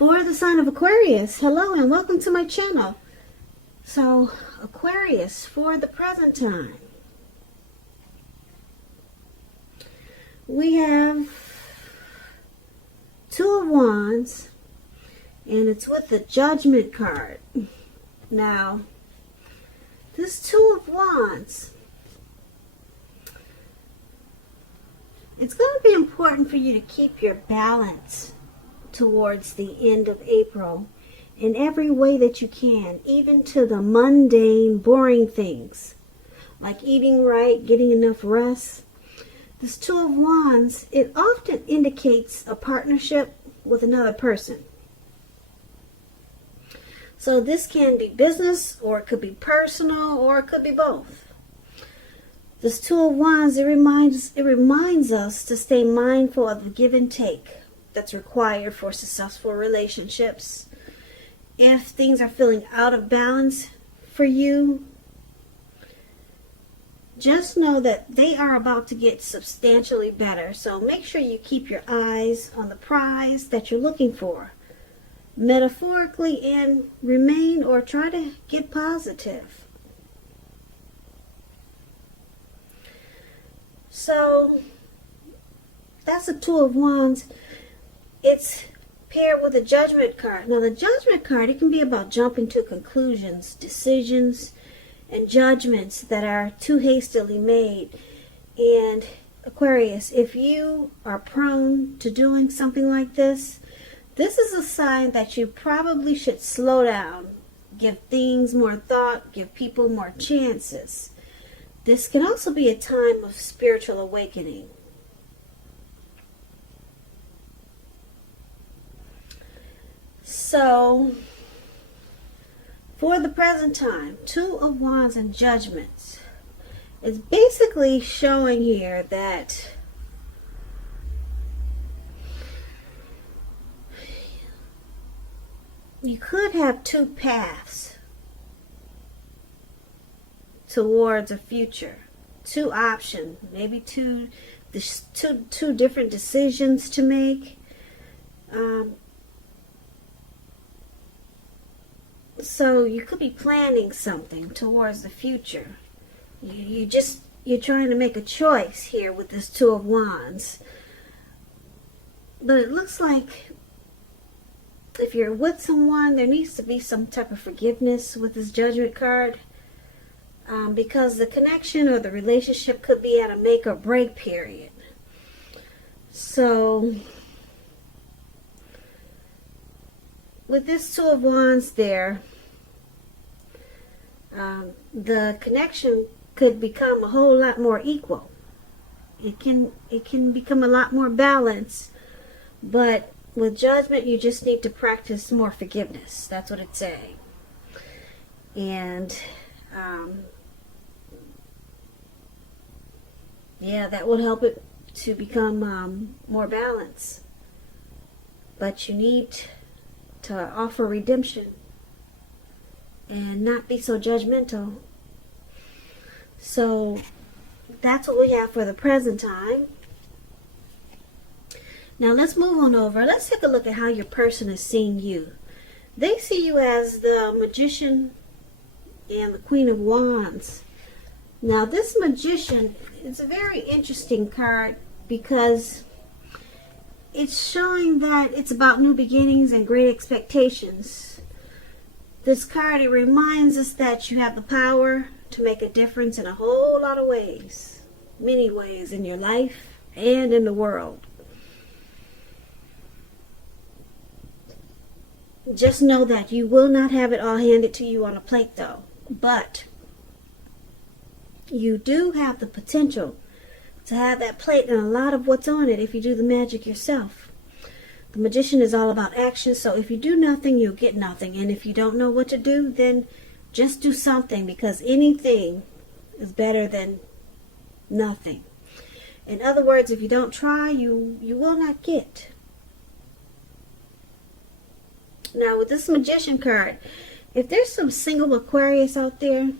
For the sign of Aquarius, hello and welcome to my channel. So, Aquarius, for the present time, we have Two of Wands, and it's with the Judgment card. Now, this Two of Wands, it's going to be important for you to keep your balance towards the end of April in every way that you can, even to the mundane, boring things like eating right, getting enough rest. This Two of Wands, it often indicates a partnership with another person. So this can be business, or it could be personal, or it could be both. This Two of Wands, it reminds us to stay mindful of the give and take that's required for successful relationships. If things are feeling out of balance for you, just know that they are about to get substantially better. So make sure you keep your eyes on the prize that you're looking for, metaphorically, and remain or try to get positive. So that's a Two of Wands. It's paired with a Judgment card. Now the Judgment card, it can be about jumping to conclusions, decisions, and judgments that are too hastily made. And Aquarius, if you are prone to doing something like this is a sign that you probably should slow down, give things more thought, give people more chances. This can also be a time of spiritual awakening. So, for the present time, Two of Wands and Judgments, it's basically showing here that you could have two paths towards a future, two options, maybe two different decisions to make. So you could be planning something towards the future. You're trying to make a choice here with this Two of Wands. But it looks like if you're with someone, there needs to be some type of forgiveness with this Judgment card. Because the connection or the relationship could be at a make or break period. So with this Two of Wands there, the connection could become a whole lot more equal. It can become a lot more balanced. But with Judgment, you just need to practice more forgiveness. That's what it's saying. And yeah, that will help it to become more balanced. But you need to offer redemption and not be so judgmental. So that's what we have for the present time. Now let's move on over. Let's take a look at how your person is seeing you. They see you as the Magician and the Queen of Wands. Now this Magician is a very interesting card because it's showing that it's about new beginnings and great expectations. This card, it reminds us that you have the power to make a difference in a whole lot of ways, many ways in your life and in the world. Just know that you will not have it all handed to you on a plate though. But you do have the potential to have that plate and a lot of what's on it if you do the magic yourself. The Magician is all about action, so if you do nothing, you'll get nothing. And if you don't know what to do, then just do something, because anything is better than nothing. In other words, if you don't try, you will not get. Now, with this Magician card, if there's some single Aquarius out there,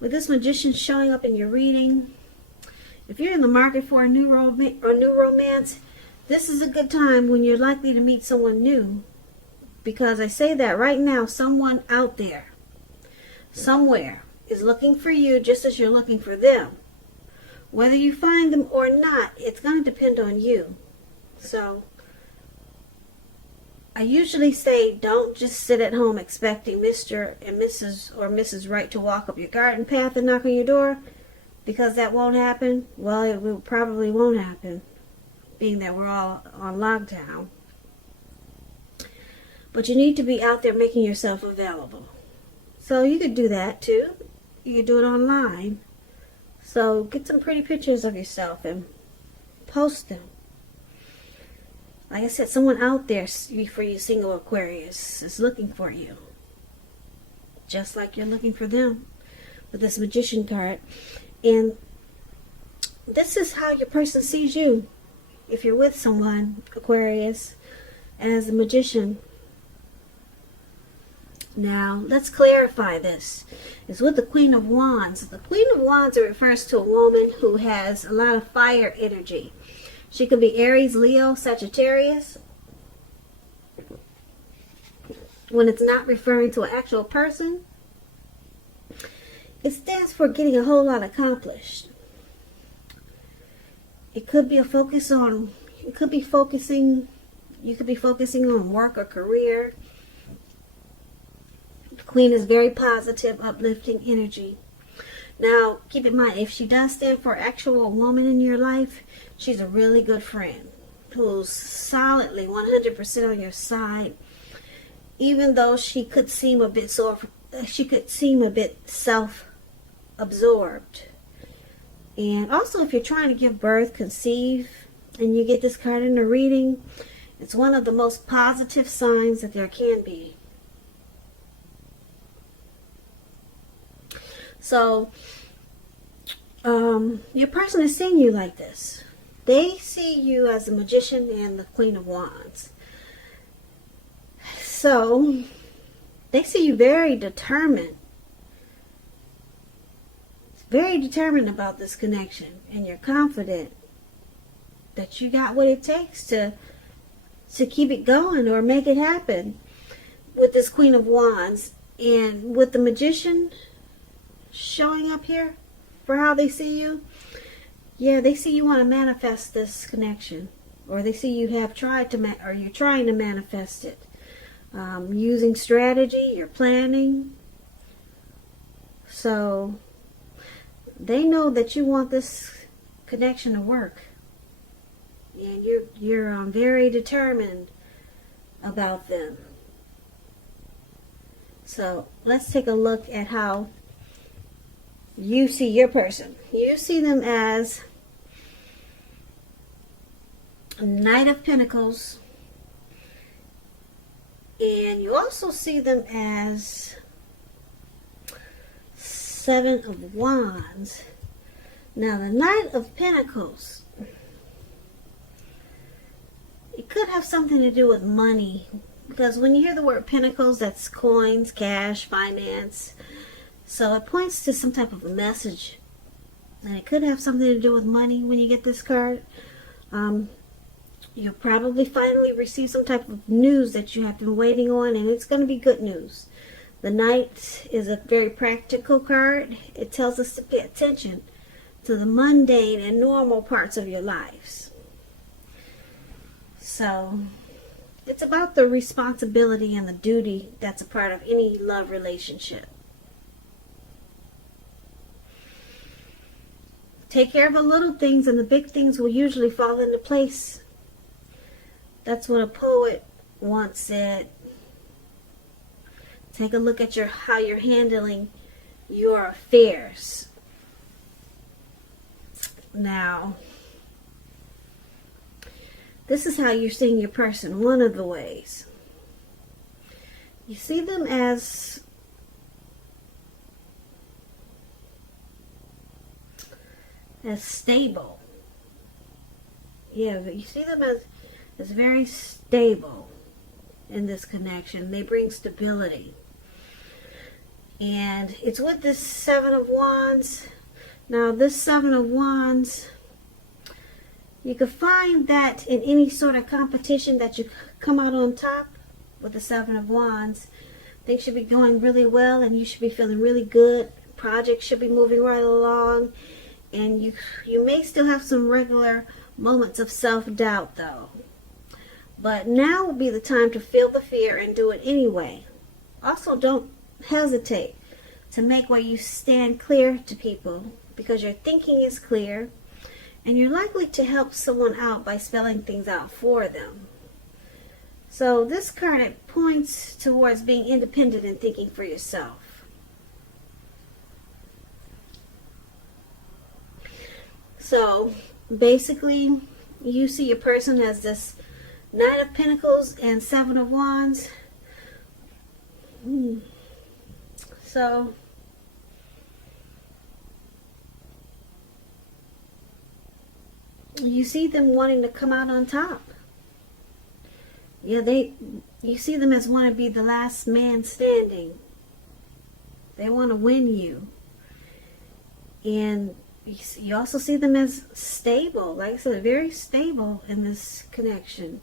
with this Magician showing up in your reading, if you're in the market for a new romance, This is a good time when you're likely to meet someone new. Because I say that right now, someone out there, somewhere, is looking for you just as you're looking for them. Whether you find them or not, it's going to depend on you. So, I usually say don't just sit at home expecting Mr. and Mrs. or Mrs. Right to walk up your garden path and knock on your door, because that won't happen. Well, it probably won't happen, being that we're all on lockdown. But you need to be out there making yourself available. So you could do that too. You could do it online. So get some pretty pictures of yourself and post them. Like I said, someone out there for you single Aquarius is looking for you. Just like you're looking for them with this Magician card. And this is how your person sees you. If you're with someone, Aquarius, as a Magician. Now, let's clarify this. It's with the Queen of Wands. The Queen of Wands refers to a woman who has a lot of fire energy. She could be Aries, Leo, Sagittarius. When it's not referring to an actual person, it stands for getting a whole lot accomplished. It could be a focus on, you could be focusing on work or career. The Queen is very positive, uplifting energy. Now, keep in mind, if she does stand for an actual woman in your life, she's a really good friend who's solidly 100% on your side, even though she could seem a bit self-absorbed. And also, if you're trying to give birth, conceive, and you get this card in the reading, it's one of the most positive signs that there can be. So, your person is seeing you like this. They see you as a Magician and the Queen of Wands. So, they see you very determined. Very determined about this connection. And you're confident that you got what it takes to keep it going or make it happen with this Queen of Wands. And with the Magician showing up here for how they see you, yeah, they see you want to manifest this connection, or they see you have tried to or you're trying to manifest it, using strategy, you're planning. So they know that you want this connection to work, and you're very determined about them. So let's take a look at how you see your person. You see them as a Knight of Pentacles, and you also see them as Seven of Wands. Now, the Knight of Pentacles, it could have something to do with money, because when you hear the word Pentacles, that's coins, cash, finance. So it points to some type of a message, and it could have something to do with money when you get this card. You'll probably finally receive some type of news that you have been waiting on, and it's going to be good news. The Knight is a very practical card. It tells us to pay attention to the mundane and normal parts of your lives. So it's about the responsibility and the duty that's a part of any love relationship. Take care of the little things, and the big things will usually fall into place. That's what a poet once said. Take a look at how you're handling your affairs. Now, this is how you're seeing your person. One of the ways. You see them as stable. Yeah, but you see them as very stable in this connection. They bring stability. And it's with this Seven of Wands. Now, this Seven of Wands You could find that in any sort of competition that you come out on top with the Seven of Wands. Things should be going really well and you should be feeling really good. Projects should be moving right along. And you may still have some regular moments of self-doubt though. But now will be the time to feel the fear and do it anyway. Also, don't hesitate to make where you stand clear to people because your thinking is clear. And you're likely to help someone out by spelling things out for them. So this card, it points towards being independent and thinking for yourself. So basically, you see your person as this Knight of Pentacles and Seven of Wands. So you see them wanting to come out on top. Yeah, you see them as want to be the last man standing. They want to win you. And you also see them as stable. Like I said, very stable in this connection.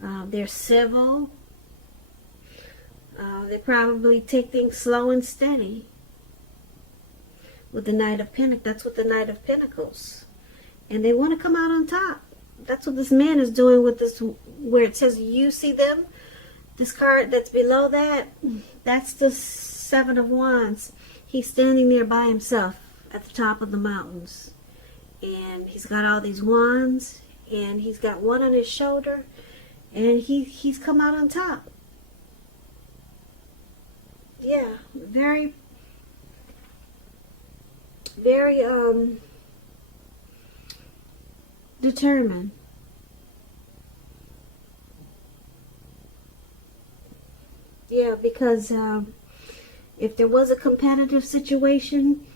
They're civil. They probably take things slow and steady. With the Knight of Pentacles, that's what the Knight of Pentacles. And they want to come out on top. That's what this man is doing with this, where it says you see them. This card that's below that, that's the Seven of Wands. He's standing there by himself at the top of the mountains. And he's got all these wands. And he's got one on his shoulder. And he's come out on top. Yeah, very determined. Yeah, because if there was a competitive situation,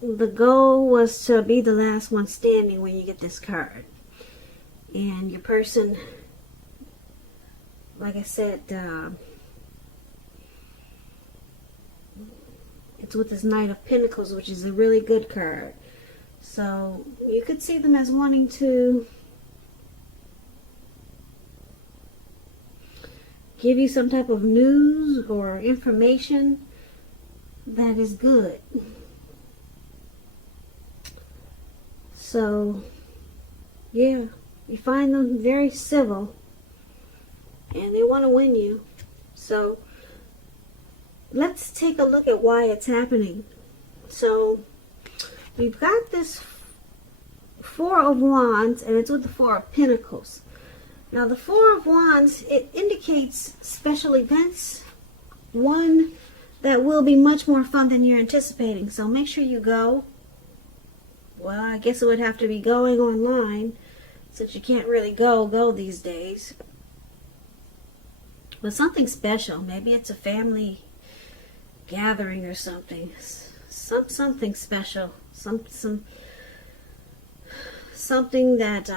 the goal was to be the last one standing when you get this card. And your person, like I said, it's with this Knight of Pentacles, which is a really good card. So you could see them as wanting to give you some type of news or information that is good. So yeah, you find them very civil and they want to win you. So let's take a look at why it's happening. So we've got this Four of Wands, and it's with the Four of Pentacles. Now the Four of Wands, it indicates special events, one that will be much more fun than you're anticipating. So make sure you go. Well, I guess it would have to be going online, since you can't really go these days. But something special. Maybe it's a family gathering or something. Something special. Something that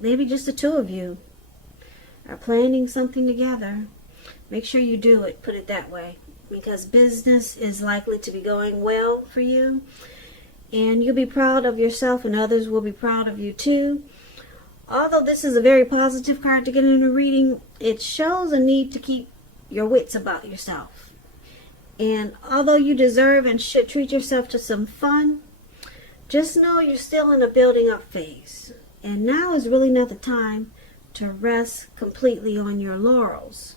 maybe just the two of you are planning something together. Make sure you do it, put it that way, because business is likely to be going well for you, and you'll be proud of yourself and others will be proud of you too. Although this is a very positive card to get in a reading, it shows a need to keep your wits about yourself. And although you deserve and should treat yourself to some fun, just know you're still in a building up phase. And now is really not the time to rest completely on your laurels.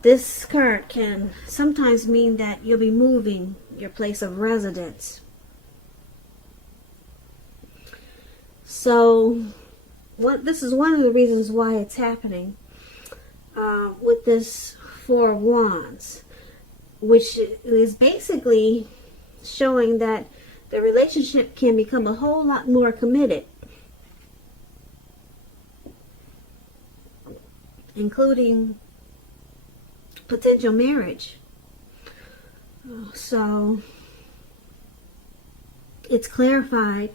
This card can sometimes mean that you'll be moving your place of residence. So this is one of the reasons why it's happening with this Four of Wands, which is basically showing that the relationship can become a whole lot more committed, including potential marriage. So it's clarified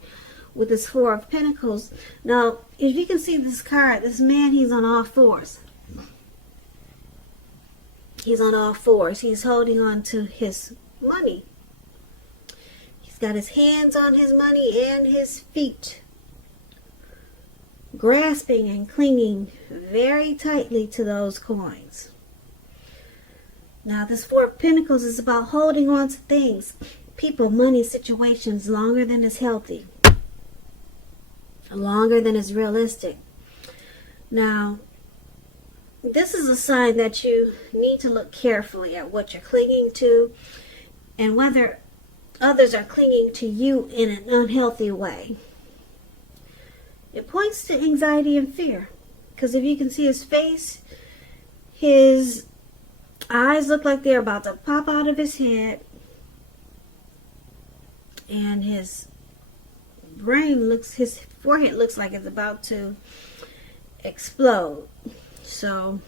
with this Four of Pentacles. Now, if you can see this card, this man, he's on all fours. He's on all fours. He's holding on to his money. got his hands on his money and his feet, grasping and clinging very tightly to those coins. Now, this Four of Pentacles is about holding on to things, people, money, situations longer than is healthy, longer than is realistic. Now, this is a sign that you need to look carefully at what you're clinging to and whether others are clinging to you in an unhealthy way. It points to anxiety and fear, because if you can see his face, his eyes look like they're about to pop out of his head, and his forehead looks like it's about to explode. So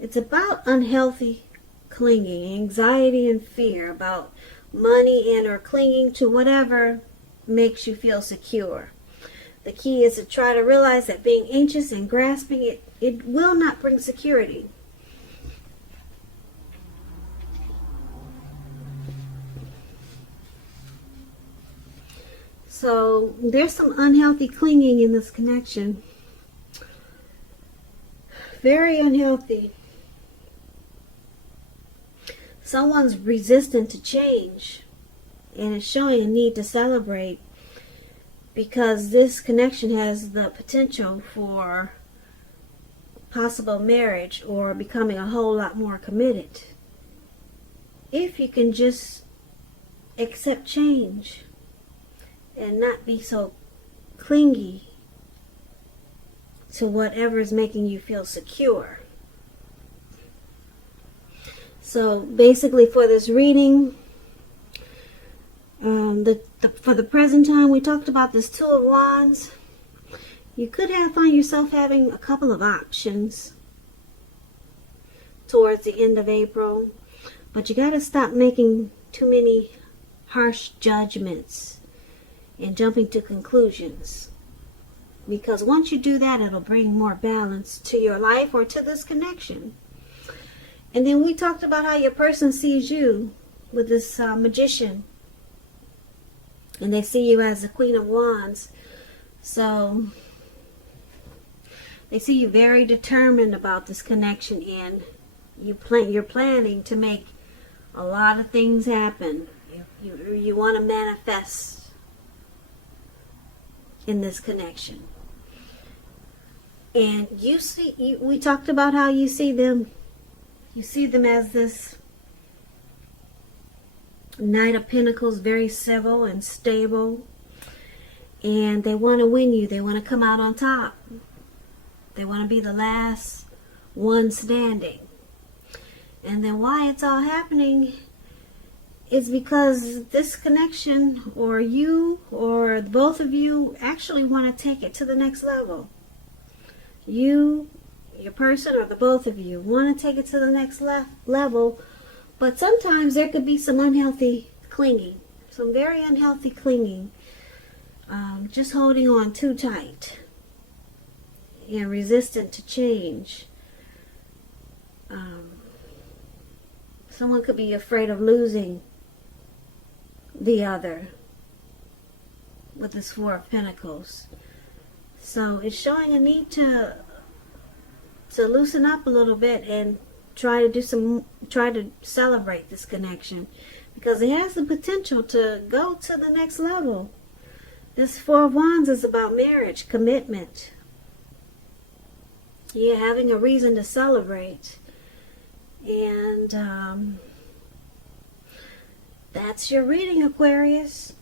it's about unhealthy clinging, anxiety and fear about money, and or clinging to whatever makes you feel secure. The key is to try to realize that being anxious and grasping it will not bring security. So there's some unhealthy clinging in this connection. Very unhealthy. Someone's resistant to change, and it's showing a need to celebrate, because this connection has the potential for possible marriage or becoming a whole lot more committed. If you can just accept change and not be so clingy to whatever is making you feel secure. So basically, for this reading, for the present time, we talked about this Two of Wands. You could find yourself having a couple of options towards the end of April, but you got to stop making too many harsh judgments and jumping to conclusions. Because once you do that, it'll bring more balance to your life or to this connection. And then we talked about how your person sees you with this magician. And they see you as the Queen of Wands. So they see you very determined about this connection, and you're planning to make a lot of things happen. You want to manifest in this connection. And we talked about how you see them as this Knight of Pentacles, very civil and stable, and they want to win you. They want to come out on top. They want to be the last one standing. And then why it's all happening is because this connection, or you, or both of you, actually want to take it to the next level. You, your person, or the both of you want to take it to the next level, but sometimes there could be some unhealthy clinging, some very unhealthy clinging, just holding on too tight and resistant to change. Someone could be afraid of losing the other with this Four of Pentacles. So it's showing a need to loosen up a little bit and try to celebrate this connection, because it has the potential to go to the next level. This Four of Wands is about marriage, commitment. Yeah, having a reason to celebrate. And that's your reading, Aquarius.